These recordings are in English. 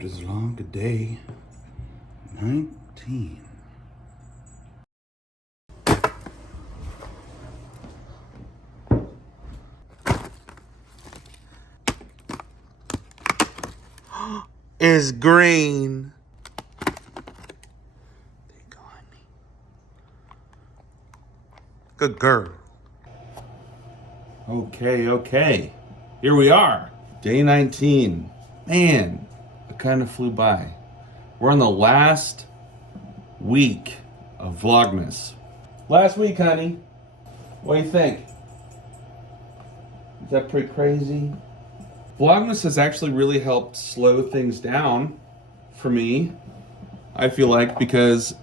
chapters long, day 19. Is green. Good girl. Okay. Here we are. Day 19. Man, it kind of flew by. We're on the last week of Vlogmas. Last week, honey. What do you think? Is that pretty crazy? Vlogmas has actually really helped slow things down for me, I feel like, because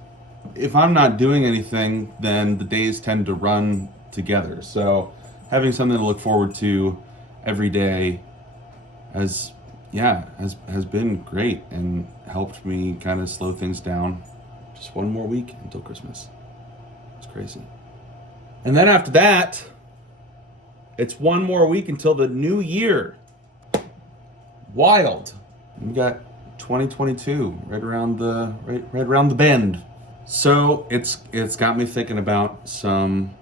if I'm not doing anything, then the days tend to run together. So having something to look forward to every day has been great and helped me kind of slow things down. Just one more week until Christmas. It's crazy. And then after that, it's one more week until the new year. Wild. We got 2022 right around the bend. So it's got me thinking about some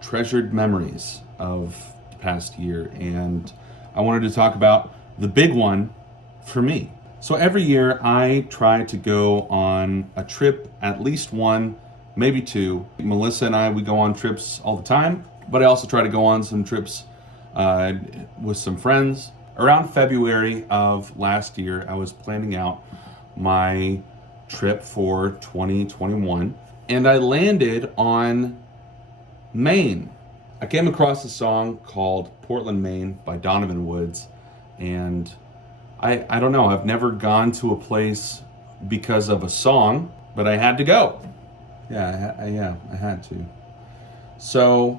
treasured memories of the past year, and I wanted to talk about the big one for me. So every year I try to go on a trip, at least one, maybe two. Melissa and I, we go on trips all the time, but I also try to go on some trips with some friends. Around February of last year, I was planning out my trip for 2021, and I landed on Maine. I came across a song called Portland, Maine by Donovan Woods, and I don't know, I've never gone to a place because of a song, but I had to go. I had to. So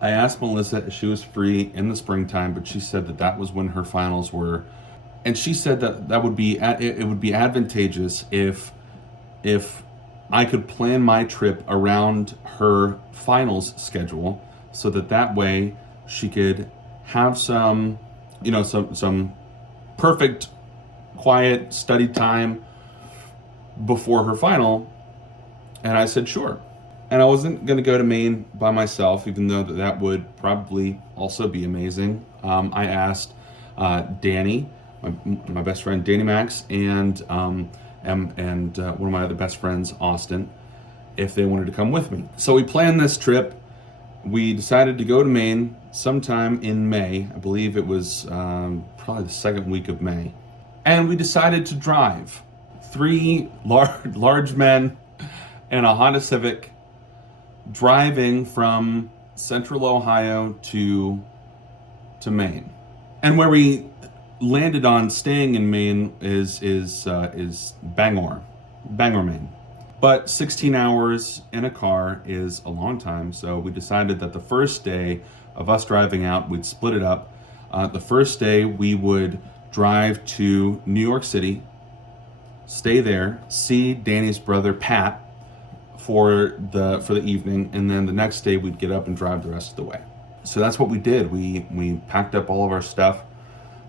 I asked Melissa if she was free in the springtime, but she said that was when her finals were. And she said that would be it would be advantageous if I could plan my trip around her finals schedule, so that way she could have some perfect quiet study time before her final. And I said sure. And I wasn't going to go to Maine by myself, even though that would probably also be amazing. I asked Danny, my best friend Danny Max, and one of my other best friends, Austin, if they wanted to come with me. So we planned this trip. We decided to go to Maine sometime in May. I believe it was probably the second week of May. And we decided to drive. 3 large men and a Honda Civic, driving from central Ohio to Maine. And where we landed on staying in Maine is Bangor, Maine. But 16 hours in a car is a long time, so we decided that the first day of us driving out, we'd split it up. The first day we would drive to New York City, stay there, see Danny's brother Pat for the evening, and then the next day we'd get up and drive the rest of the way. So that's what we did. We packed up all of our stuff,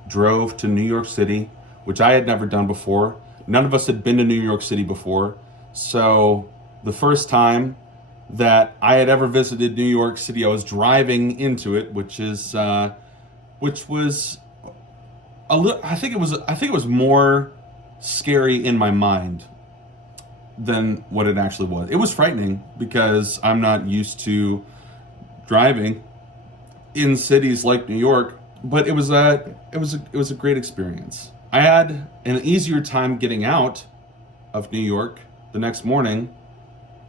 drove to New York City, which I had never done before. None of us had been to New York City before. So the first time that I had ever visited New York City, I was driving into it, which was a little, I think it was more scary in my mind than what it actually was. It was frightening because I'm not used to driving in cities like New York, but it was a great experience. I had an easier time getting out of New York the next morning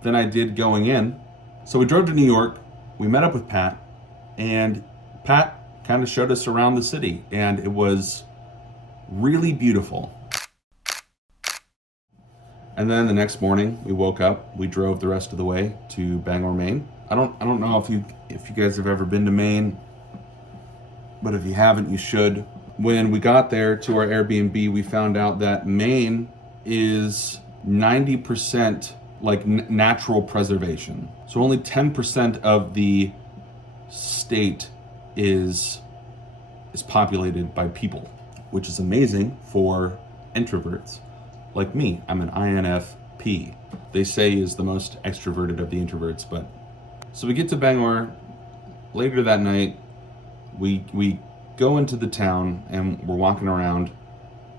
than I did going in. So we drove to New York, we met up with Pat, and Pat kind of showed us around the city, and it was really beautiful. And then the next morning we woke up, we drove the rest of the way to Bangor, Maine. I don't know if you guys have ever been to Maine, but if you haven't, you should. When we got there to our Airbnb, we found out that Maine is 90% like natural preservation. So only 10% of the state is populated by people, which is amazing for introverts. Like me, I'm an INFP. They say is the most extroverted of the introverts, but so we get to Bangor later that night. We go into the town and we're walking around,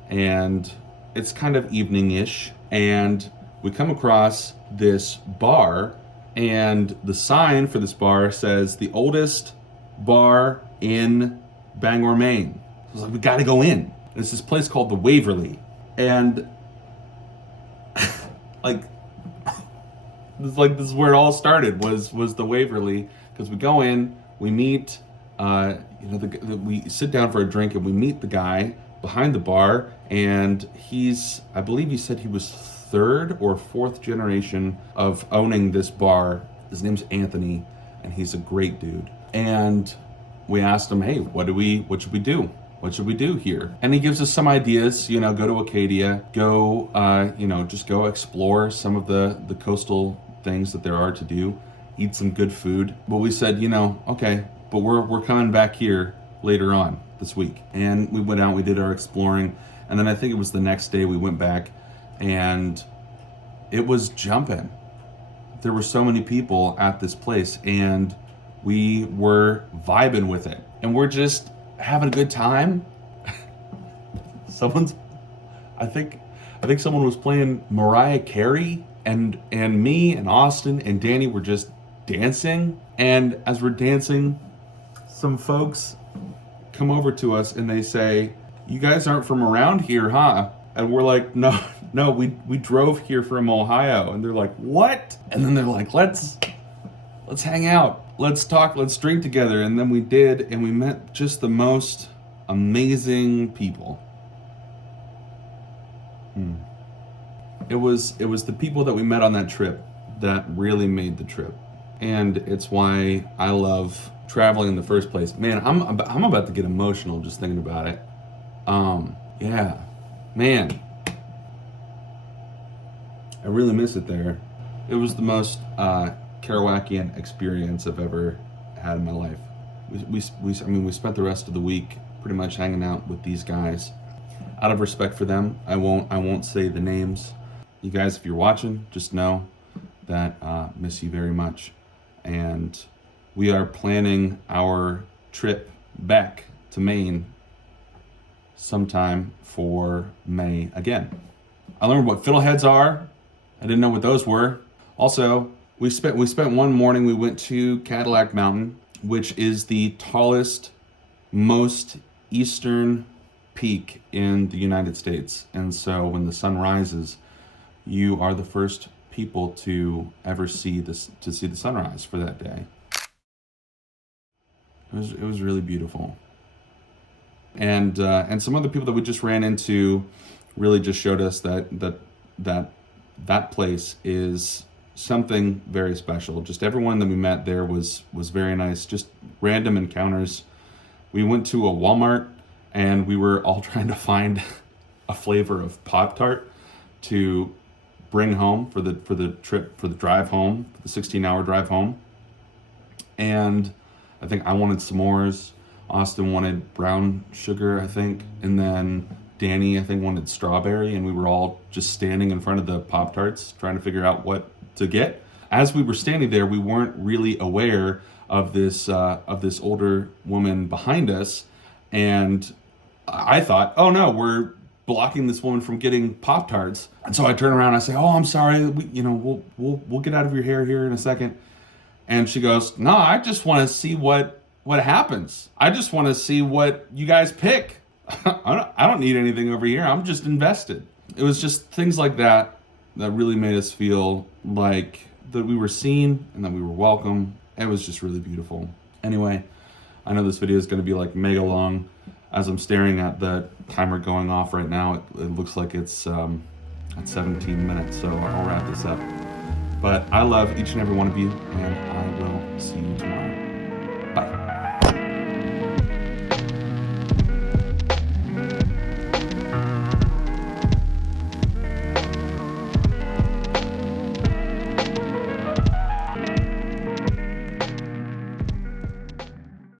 and it's kind of evening-ish, and we come across this bar, and the sign for this bar says the oldest bar in Bangor, Maine. I was like, we gotta go in. And it's this place called the Waverly, and like this is where it all started, was the Waverly, because we go in, we meet, we sit down for a drink, and we meet the guy behind the bar, and I believe he said he was third or fourth generation of owning this bar. His name's Anthony, and he's a great dude. And we asked him, hey, what should we do? What should we do here? And he gives us some ideas, go to Acadia, just go explore some of the coastal things that there are to do, eat some good food. But we said, okay, but we're coming back here later on this week. And we went out, we did our exploring, and then I think it was the next day we went back, and it was jumping. There were so many people at this place, and we were vibing with it, and we're just having a good time. I think someone was playing Mariah Carey, and me and Austin and Danny were just dancing. And as we're dancing, some folks come over to us and they say, you guys aren't from around here, huh? And we're like, no, we drove here from Ohio. And they're like, what? And then they're like, let's hang out, let's talk, let's drink together. And then we did, and we met just the most amazing people. It was the people that we met on that trip that really made the trip. And it's why I love traveling in the first place. Man, I'm about to get emotional just thinking about it. Yeah, man, I really miss it there. It was the most Kerouacian experience I've ever had in my life. We spent the rest of the week pretty much hanging out with these guys. Out of respect for them, I won't say the names. You guys, if you're watching, just know that miss you very much. And we are planning our trip back to Maine sometime for May again. I learned what fiddleheads are. I didn't know what those were. Also, we spent one morning, we went to Cadillac Mountain, which is the tallest, most eastern peak in the United States. And so when the sun rises, you are the first people to ever see the sunrise for that day. It was really beautiful. And some other people that we just ran into really just showed us that place is something very special. Just everyone that we met there was very nice. Just random encounters. We went to a Walmart, and we were all trying to find a flavor of Pop-Tart to bring home for the drive home, the 16-hour drive home. And I think I wanted s'mores. Austin wanted brown sugar, I think. And then Danny, I think, wanted strawberry. And we were all just standing in front of the Pop-Tarts trying to figure out what to get. As we were standing there, we weren't really aware of this older woman behind us. And I thought, oh no, we're blocking this woman from getting Pop-Tarts. And so I turn around and I say, oh, I'm sorry, we'll get out of your hair here in a second. And she goes, no, I just want to see what happens. I just want to see what you guys pick. I don't need anything over here. I'm just invested. It was just things like that really made us feel like that we were seen and that we were welcome. It was just really beautiful. Anyway, I know this video is going to be like mega long. As I'm staring at the timer going off right now, it looks like it's at 17 minutes, so I'll wrap this up. But I love each and every one of you, and I will see you tomorrow. Bye.